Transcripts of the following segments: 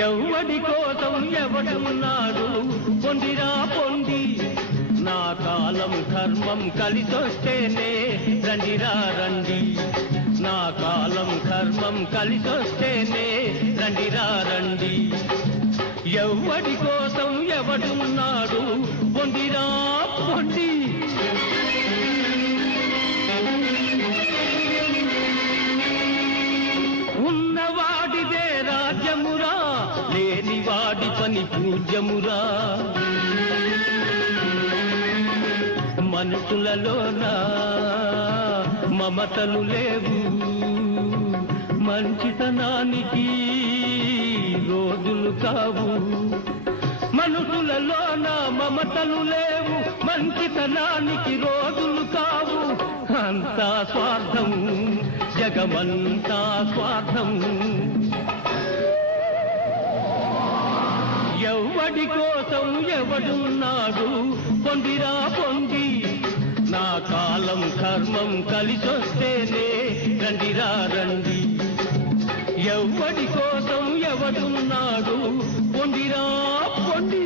ఎవడి కోసం ఎవడున్నాడు పొందిరా పొంది నా కాలం ధర్మం కలిసొస్తేనే రండిరా రండి నా కాలం ధర్మం కలిసొస్తేనే రండిరా రండి ఎవడి కోసం ఎవడున్నాడు పొందిరా పొంది ఉన్నవాడిదే రాజ్యమురా లేనివాడి పని పూజ్యమురా మనుషులలోన మమతలు లేవు మంచితనానికి రోజులు కావు మనుషులలోన మమతలు లేవు మంచితనానికి రోజులు కావు అంతా స్వార్థం జగమంతా స్వార్థం ఎవడి కోసం ఎవడున్నాడు పొందిరా పొంది నా కాలం ధర్మం కలిసొస్తేనే రండిరా రండి ఎవడి కోసం ఎవడున్నాడు పొందిరా పొంది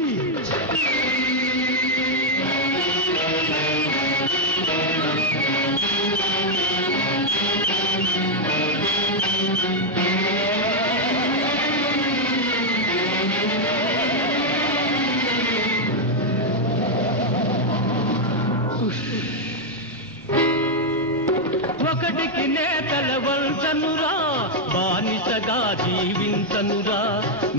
ఒకటికి నేతల వంచనురా బానిసగా జీవించనురా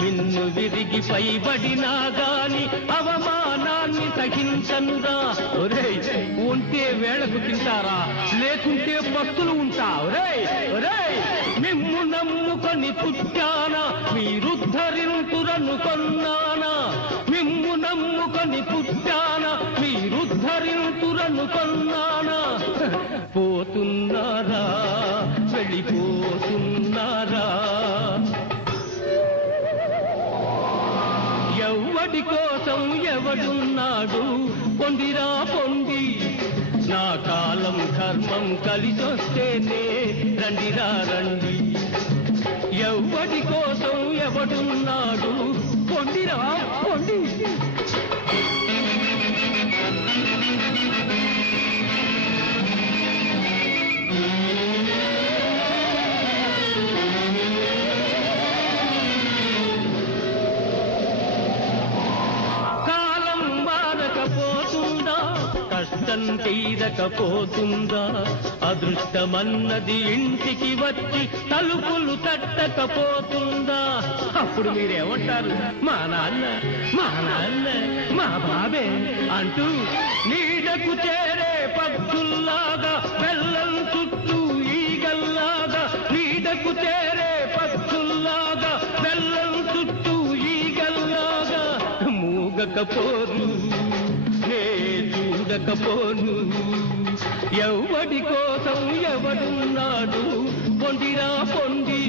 నిన్ను విరిగి పైబడినా గాని అవమానాన్ని సహించనురా ఒరేయ్ ఉంటే వేళకు తింటారా లేకుంటే భక్తులు ఉంటా ఒరేయ్ ఒరేయ్ మిమ్ము నమ్ముకొని పుట్టానా మీరుద్ధరింతురనుకొన్నానా మిమ్ము నమ్ముకొని పుట్టానా మీరుద్ధరింతురనుకొన్నానా పోతున్నారా వెళ్ళిపోతున్నారా ఎవడి కోసం ఎవడున్నాడు పొందిరా పొంది నా కాలం ధర్మం కలిసొస్తేనే రండిరా రండి ఎవడి కోసం ఎవడున్నాడు పొందిరా పొంది కష్టం తీరకపోతుందా అదృష్టమన్నది ఇంటికి వచ్చి తలుపులు తట్టకపోతుందా అప్పుడు మీరేమంటారు మా నాన్న మా బాబే అంటూ నీడకు చేరే పక్షుల్లాగా బెల్లం చుట్టూ ఈగల్లాగా నీడకు చేరే పక్షుల్లాగా బెల్లం చుట్టూ ఈగల్లాగా మూగకపోరు చూడకపోను ఎవడి కోసం ఎవడున్నాడు పొందిరా పొంది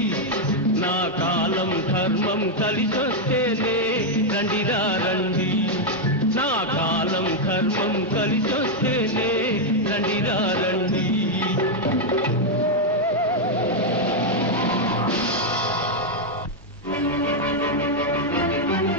నా కాలం ధర్మం కలిసొస్తేనే రండిరా రండి నా కాలం ధర్మం కలిసొస్తేనే రండిరా రండి